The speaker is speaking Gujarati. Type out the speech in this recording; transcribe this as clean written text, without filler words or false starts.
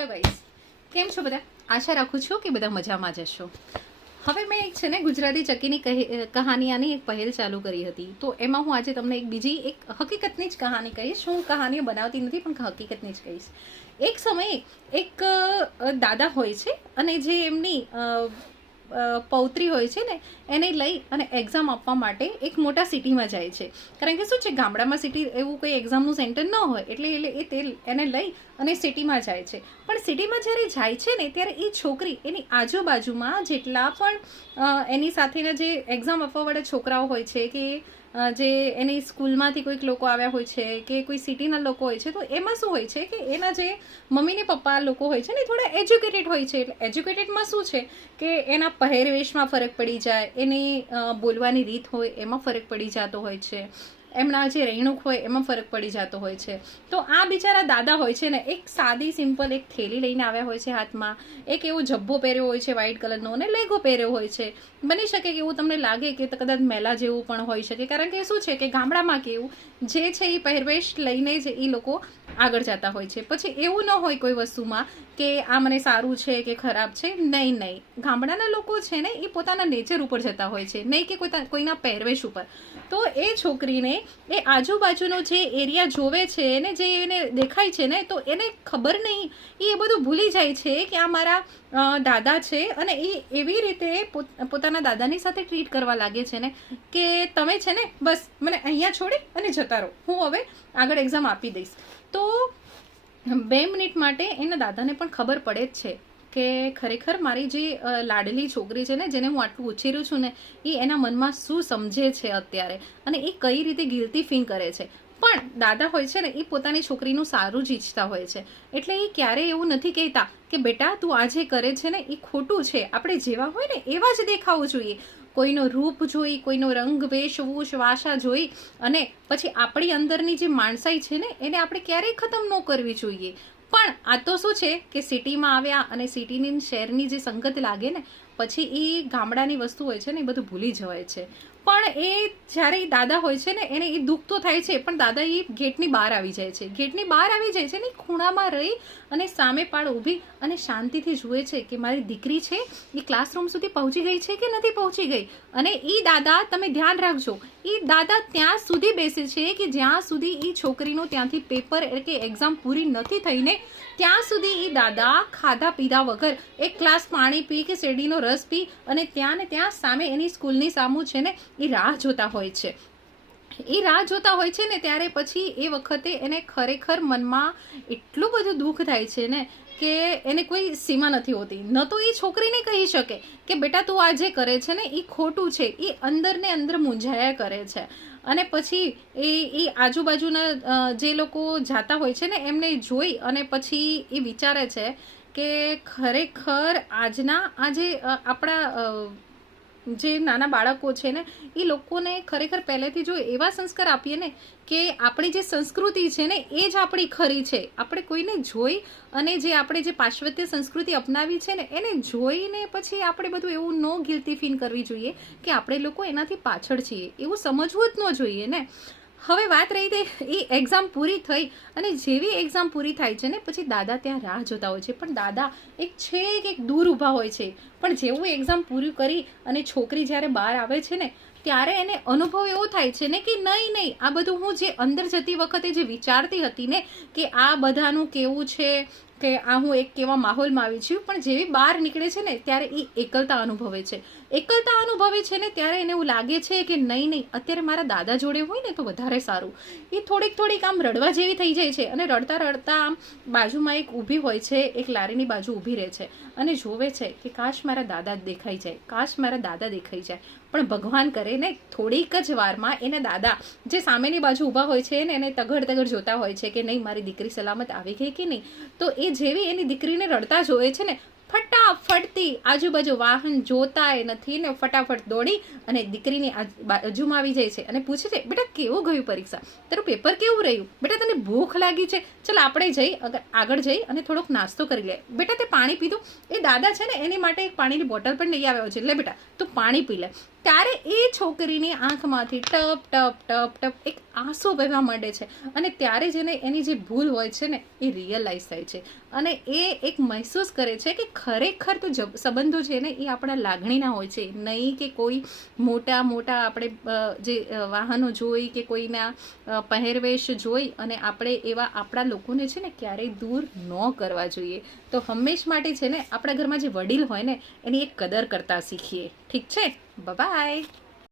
ગાઈસ, કેમ છો બધા? આશા રાખું છું કે બધા મજામાં જ હશો. હવે મેં એક છે ને ગુજરાતી ચક્કીની કહાનીયાની એક પહેલ ચાલુ કરી હતી. તો એમાં હું આજે તમને એક બીજી એક હકીકતની જ કહાની કહીશ. હું કહાનીઓ બનાવતી નથી પણ હકીકતની જ કહીશ. એક સમયે એક દાદા હોય છે અને જે એમની પૌત્રી હોય છે ને એને લઈ અને એક્ઝામ આપવા માટે એક મોટા સિટીમાં જાય છે. કારણ કે શું છે, ગામડામાં સિટી એવું કોઈ એક્ઝામનું સેન્ટર ન હોય એટલે એને લઈ અને સિટીમાં જાય છે. પણ સિટીમાં જ્યારે જાય છે ને ત્યારે એ છોકરી એની આજુબાજુમાં જેટલા પણ એની સાથેના જે એક્ઝામ આપવાવાળા છોકરાઓ હોય છે કે જે એની સ્કૂલમાંથી કોઈક લોકો આવ્યા હોય છે કે કોઈ સિટીના લોકો હોય છે, તો એમાં શું હોય છે કે એના જે મમ્મી ને પપ્પા લોકો હોય છે ને થોડા એજ્યુકેટેડ હોય છે. એટલે એજ્યુકેટેડમાં શું છે કે એના પહેરવેશમાં ફરક પડી જાય, એની બોલવાની રીત હોય એમાં ફરક પડી જતો હોય છે, એમના જે રહેણુક હોય એમાં ફરક પડી જતો હોય છે. તો આ બિચારા દાદા હોય છે ને એક સાદી સિમ્પલ એક થેલી લઈને આવ્યા હોય છે હાથમાં, એક એવો જબ્બો પહેર્યો હોય છે વ્હાઈટ કલરનો અને લેગો પહેર્યો હોય છે. બની શકે કે એવું તમને લાગે કે કદાચ મેલા જેવું પણ હોઈ શકે, કારણ કે શું છે કે ગામડામાં કેવું જે છે એ પહેરવેશ લઈને જ એ લોકો આગળ જતા હોય છે. પછી એવું ન હોય કોઈ વસ્તુમાં કે આ મને સારું છે કે ખરાબ છે. નહીં, ગામડાના લોકો છે ને એ પોતાના નેચર ઉપર જતા હોય છે, નહીં કે કોઈના પહેરવેશ ઉપર. તો એ છોકરીને એ આજુબાજુનો જે એરિયા જોવે છે ને જે એને દેખાય છે ને, તો એને ખબર નહીં, એ બધું ભૂલી જાય છે કે આ મારા દાદા છે. અને એ એવી રીતે પોતાના દાદાની સાથે ટ્રીટ કરવા લાગે છે ને કે તમે છે ને બસ મને અહીંયા છોડી અને જતા રહો, હું હવે આગળ એક્ઝામ આપી દઈશ. તો 2 મિનિટ માટે એના દાદાને પણ ખબર પડે જ છે કે ખરેખર મારી જે લાડલી છોકરી છે ને, જેને હું આટલું ઉછેર્યું છું ને, એ એના મનમાં શું સમજે છે અત્યારે અને એ કઈ રીતે ગિલ્ટી ફીલ કરે છે. પણ દાદા હોય છે ને એ પોતાની છોકરીનું સારું જ ઈચ્છતા હોય છે. એટલે એ ક્યારેય એવું નથી કહેતા કે બેટા તું આ જે કરે છે ને એ ખોટું છે, આપણે જેવા હોય ને એવા જ દેખાવું જોઈએ. કોઈનો રૂપ જોઈ, કોઈનો રંગ વેશભૂષ વાસા જોઈ અને પછી આપણી અંદરની જે માણસાઈ છે ને એને આપણે ક્યારેય ખતમ ન કરવી જોઈએ. પણ આ તો શું છે કે સિટીમાં આવ્યા અને સિટીની શહેરની જે સંગત લાગે ને પછી એ ગામડાની વસ્તુ હોય છે ને એ બધું ભૂલી જવાય છે. પણ એ જ્યારે એ દાદા હોય છે ને એને એ દુઃખ તો થાય છે, પણ દાદા એ ગેટની બહાર આવી જાય છે. ગેટની બહાર આવી જાય છે ને ખૂણામાં રહી અને સામે પાડ ઊભી અને શાંતિથી જુએ છે કે મારી દીકરી છે એ ક્લાસરૂમ સુધી પહોંચી ગઈ છે કે નથી પહોંચી ગઈ. અને એ દાદા, તમે ધ્યાન રાખજો, એ દાદા ત્યાં સુધી બેસે છે કે જ્યાં સુધી એ છોકરીનો ત્યાંથી પેપર એટલે કે એક્ઝામ પૂરી નથી થઈને ત્યાં સુધી એ દાદા ખાધા પીધા વગર એક ગ્લાસ પાણી પી કે શેરડીનો રસ પી અને ત્યાં ને ત્યાં સામે એની સ્કૂલની સામું છે ને એ રાહ જોતા હોય છે. એ રાહ જોતા હોય છે ને ત્યારે પછી એ વખતે એને ખરેખર મનમાં એટલું બધું દુઃખ થાય છે ને કે એને કોઈ સીમા નથી હોતી. ન તો એ છોકરીને કહી શકે કે બેટા તું આ જે કરે છે ને એ ખોટું છે, એ અંદર ને અંદર મૂંઝાયા કરે છે. અને પછી એ આજુબાજુના જે લોકો જાતા હોય છે ને એમને જોઈ અને પછી એ વિચારે છે કે ખરેખર આજના આ જે આપણા જે નાના બાળકો છે ને એ લોકોને ખરેખર પહેલેથી જો એવા સંસ્કાર આપીએ ને કે આપણી જે સંસ્કૃતિ છે ને એ જ આપણી ખરી છે. આપણે કોઈને જોઈ અને જે આપણે જે પાશ્ચાત્ય સંસ્કૃતિ અપનાવી છે ને એને જોઈને પછી આપણે બધું એવું ન ગિલ્ટી ફીલ કરવી જોઈએ કે આપણે લોકો એનાથી પાછળ છીએ, એવું સમજવું જ ન જોઈએ ને. હવે વાત રહી તે એ એક્ઝામ પૂરી થઈ અને જેવી એક્ઝામ પૂરી થાય છે ને પછી દાદા ત્યાં રાહ જોતા હોય છે. પણ દાદા એક દૂર ઊભા હોય છે. પણ જેવું એક્ઝામ પૂરી કરી અને છોકરી જ્યારે બહાર આવે છે ને ત્યારે એને અનુભવ એવો થાય છે ને કે નહીં, આ બધું હું જે અંદર જતી વખતે જે વિચારતી હતી ને કે આ બધાનું કેવું છે કે આ હું એક કેવા માહોલમાં આવી છું, પણ જેવી બહાર નીકળે છે ને ત્યારે એ એકલતા અનુભવે છે. એકલતા અનુભવે છે ને ત્યારે એને એવું લાગે છે કે નહીં, અત્યારે મારા દાદા જોડે હોય ને તો વધારે સારું. એ થોડીક આમ રડવા જેવી થઈ જાય છે અને રડતા રડતા આમ બાજુમાં એક ઊભી હોય છે, એક લારીની બાજુ ઊભી રહે છે અને જોવે છે કે કાશ મારા દાદા દેખાઈ જાય, કાશ મારા દાદા દેખાઈ જાય. પણ ભગવાન કરે ને થોડીક જ વારમાં એના દાદા જે સામેની બાજુ ઊભા હોય છે ને એને તગડ જોતા હોય છે કે નહીં મારી દીકરી સલામત આવી ગઈ કે નહીં. તો એ જેવી એની દીકરીને રડતા જોવે છે ને ફટા ફટાફટથી આજુબાજુ વાહન જોતાય નથી ને ફટાફટ દોડી અને દીકરીની બાજુમાં આવી જાય છે અને પૂછે છે, બેટા કેવું ગયું પરીક્ષા, તારું પેપર કેવું રહ્યું, બેટા તને ભૂખ લાગી છે, ચાલ આપણે આગળ જઈ અને થોડોક નાસ્તો કરી લે, બેટા તે પાણી પીધું, એ દાદા છે ને એની માટે એક પાણીની બોટલ પણ લઈ આવ્યો છે, લે બેટા તું પાણી પી લે. ત્યારે એ છોકરીની આંખમાંથી ટપ ટપ ટપ ટપ એક આંસુ વહેવા માંડે છે અને ત્યારે જ એની જે ભૂલ હોય છે ને એ રિયલાઇઝ થાય છે અને એ એક મહેસૂસ કરે છે કે ખરેખર તો સંબંધો છે ને એ આપણા લાગણીના હોય છે, નહીં કે કોઈ મોટા આપણે જે વાહનો જોઈ કે કોઈના પહેરવેશ જોઈ અને આપણે એવા આપણા લોકોને છે ને ક્યારેય દૂર ન કરવા જોઈએ. તો હંમેશ માટે છે ને આપણા ઘરમાં જે વડીલ હોય ને એની એક કદર કરતા શીખીએ. ઠીક છે, બાય.